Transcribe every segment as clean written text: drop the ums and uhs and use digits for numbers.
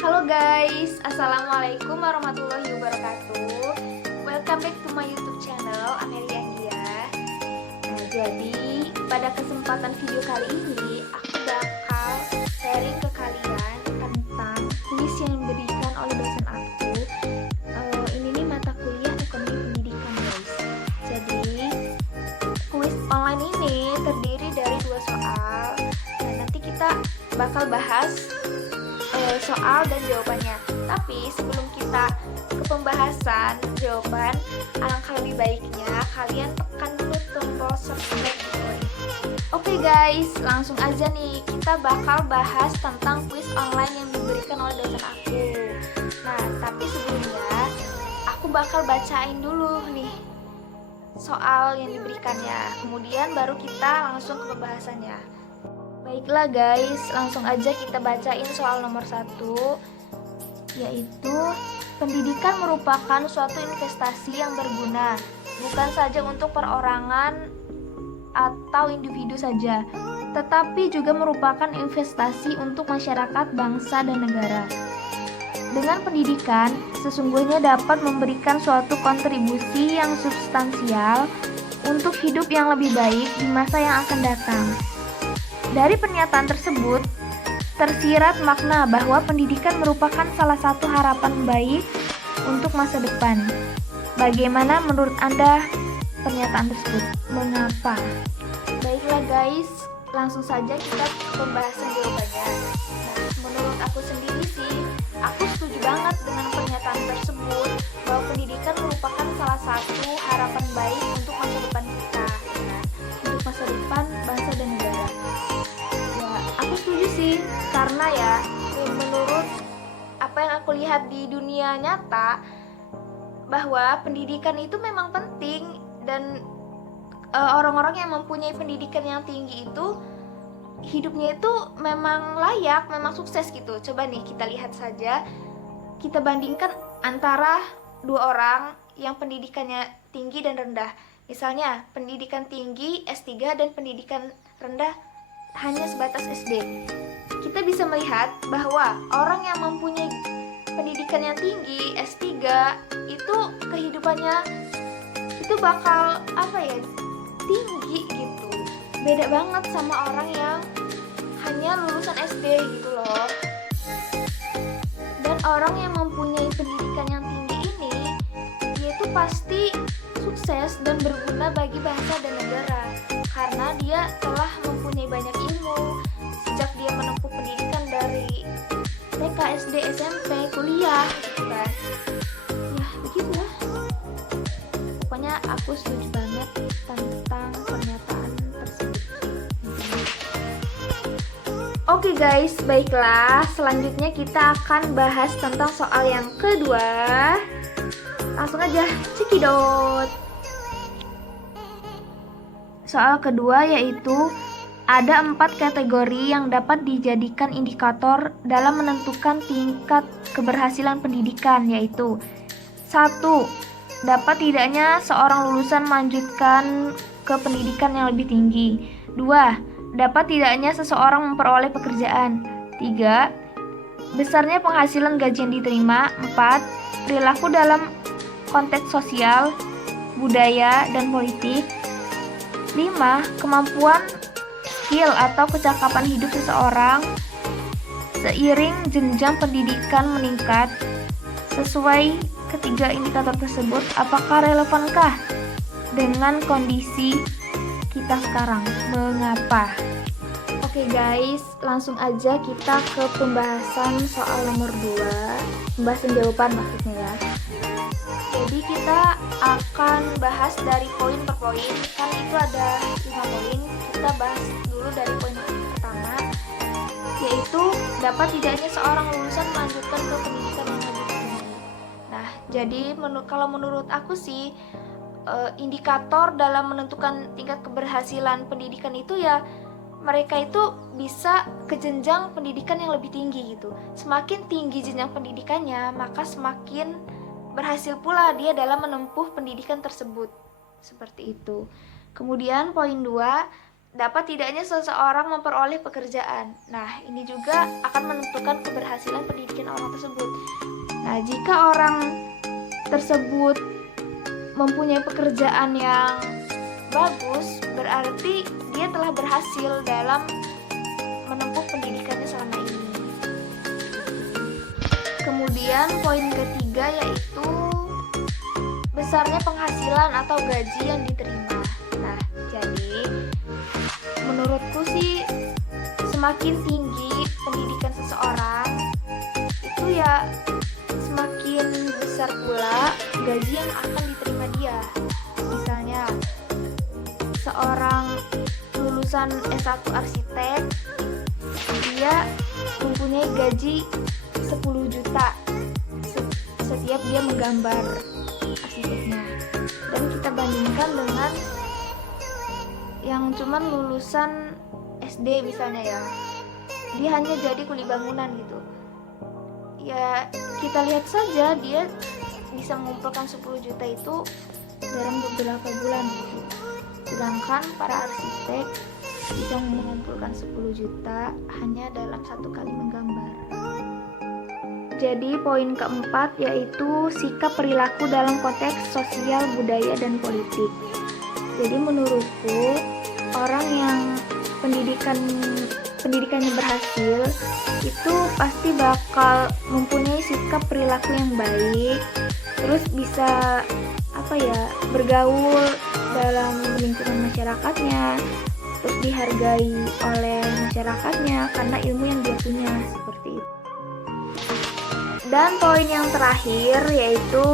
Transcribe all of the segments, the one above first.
Halo guys, Assalamualaikum warahmatullahi wabarakatuh. Welcome back to my YouTube channel Amelia Anggia. Jadi pada kesempatan video kali ini aku bakal sharing ke kalian tentang kuis yang diberikan oleh dosen aku. Ini nih mata kuliah ekonomi pendidikan guys. Jadi kuis online ini terdiri dari 2 soal. Dan nanti kita bakal bahas soal dan jawabannya. Tapi sebelum kita ke pembahasan jawaban, alangkah lebih baiknya kalian tekan dulu tombol subscribe. Oke guys, langsung aja nih kita bakal bahas tentang kuis online yang diberikan oleh dosen aku. Nah, tapi sebelumnya aku bakal bacain dulu nih soal yang diberikannya. Kemudian baru kita langsung ke pembahasannya. Baiklah guys, langsung aja kita bacain soal nomor 1, yaitu pendidikan merupakan suatu investasi yang berguna, bukan saja untuk perorangan atau individu saja, tetapi juga merupakan investasi untuk masyarakat, bangsa, dan negara. Dengan pendidikan, sesungguhnya dapat memberikan suatu kontribusi yang substansial untuk hidup yang lebih baik di masa yang akan datang. Dari pernyataan tersebut, tersirat makna bahwa pendidikan merupakan salah satu harapan baik untuk masa depan. Bagaimana menurut Anda pernyataan tersebut? Mengapa? Baiklah guys, langsung saja kita ke pembahasan jawabannya. Nah, menurut aku sendiri sih, aku setuju banget dengan pernyataan tersebut bahwa pendidikan merupakan salah satu harapan baik untuk masa depan kita, untuk masa depan bangsa dan negara. Aku setuju sih, karena ya menurut apa yang aku lihat di dunia nyata, bahwa pendidikan itu memang penting, dan orang-orang yang mempunyai pendidikan yang tinggi itu hidupnya itu memang layak, memang sukses gitu. Coba nih kita lihat saja, kita bandingkan antara 2 orang yang pendidikannya tinggi dan rendah. Misalnya pendidikan tinggi S3 dan pendidikan rendah hanya sebatas SD. Kita bisa melihat bahwa orang yang mempunyai pendidikan yang tinggi S3 itu kehidupannya itu bakal tinggi gitu. Beda banget sama orang yang hanya lulusan SD gitu loh. Dan orang yang mempunyai pendidikan yang tinggi ini, dia itu pasti sukses dan berguna bagi bangsa dan negara, karena dia telah mempunyai banyak ilmu sejak dia menempuh pendidikan dari TK, SD, SMP, kuliah gitu kan. Ya begitulah. Pokoknya aku setuju banget tentang pernyataan tersebut. Oke guys, baiklah, selanjutnya kita akan bahas tentang soal yang kedua. Langsung aja, cekidot. Soal kedua yaitu ada 4 kategori yang dapat dijadikan indikator dalam menentukan tingkat keberhasilan pendidikan, yaitu 1. Dapat tidaknya seorang lulusan melanjutkan ke pendidikan yang lebih tinggi. 2. Dapat tidaknya seseorang memperoleh pekerjaan. 3. Besarnya penghasilan gaji yang diterima. 4. Perilaku dalam konteks sosial, budaya, dan politik. 5. Kemampuan, skill atau kecakapan hidup seseorang seiring jenjang pendidikan meningkat. Sesuai ketiga indikator tersebut, apakah relevankah dengan kondisi kita sekarang? Mengapa? Oke guys, langsung aja kita ke pembahasan soal nomor 2, pembahasan jawaban maksudnya ya. Jadi kita akan bahas dari poin per poin, kan itu ada 5 poin. Kita bahas dulu dari poin pertama, yaitu dapat tidaknya seorang lulusan melanjutkan ke pendidikan yang lebih tinggi. Nah, jadi kalau menurut aku sih, indikator dalam menentukan tingkat keberhasilan pendidikan itu ya mereka itu bisa ke jenjang pendidikan yang lebih tinggi gitu. Semakin tinggi jenjang pendidikannya, maka semakin berhasil pula dia dalam menempuh pendidikan tersebut. Seperti itu. Kemudian poin 2, dapat tidaknya seseorang memperoleh pekerjaan. Nah, ini juga akan menentukan keberhasilan pendidikan orang tersebut. Nah, jika orang tersebut mempunyai pekerjaan yang bagus, berarti dia telah berhasil dalam menempuh pendidikannya selama ini. Kemudian poin ketiga yaitu besarnya penghasilan atau gaji yang diterima. Nah, jadi menurutku sih semakin tinggi pendidikan seseorang itu ya semakin besar pula gaji yang akan diterima dia. Misalnya seorang lulusan S1 arsitek, dia mempunyai gaji 10 juta setiap dia menggambar arsiteknya. Dan kita bandingkan dengan yang cuman lulusan SD misalnya ya, dia hanya jadi kuli bangunan gitu. Ya kita lihat saja dia bisa mengumpulkan 10 juta itu dalam beberapa bulan gitu. Sedangkan para arsitek bisa mengumpulkan 10 juta hanya dalam 1 kali menggambar. Jadi poin keempat yaitu sikap perilaku dalam konteks sosial, budaya, dan politik. Jadi menurutku orang yang pendidikannya berhasil itu pasti bakal mempunyai sikap perilaku yang baik, terus bisa bergaul dalam lingkungan masyarakatnya, terus dihargai oleh masyarakatnya karena ilmu yang dia punya, seperti itu. Dan poin yang terakhir yaitu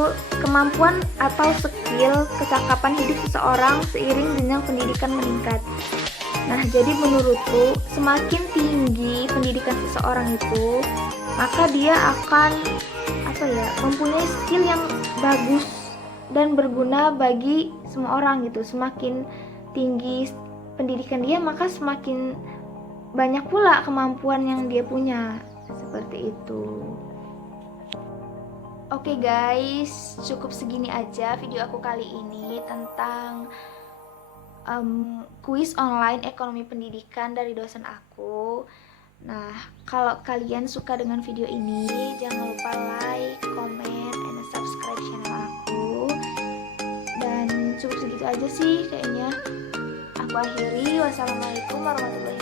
kemampuan atau skill kecakapan hidup seseorang seiring dengan pendidikan meningkat. Nah, jadi menurutku semakin tinggi pendidikan seseorang itu, maka dia akan mempunyai skill yang bagus dan berguna bagi semua orang gitu. Semakin tinggi pendidikan dia, maka semakin banyak pula kemampuan yang dia punya, seperti itu. Oke guys, cukup segini aja video aku kali ini tentang kuis online ekonomi pendidikan dari dosen aku. Nah, kalau kalian suka dengan video ini, jangan lupa like, comment, and subscribe channel aku. Dan cukup segitu aja sih kayaknya. Aku akhiri. Wassalamualaikum warahmatullahi wabarakatuh.